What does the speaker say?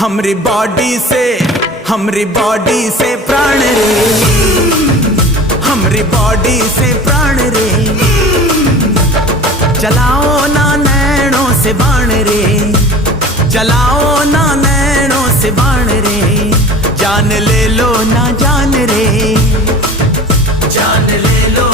हमरी बॉडी से प्राण रे, हमरी बॉडी से प्राण रे। चलाओ ना नैनों से बाण रे, चलाओ ना नैनों से बाण रे। जान ले लो ना जान रे, जान ले लो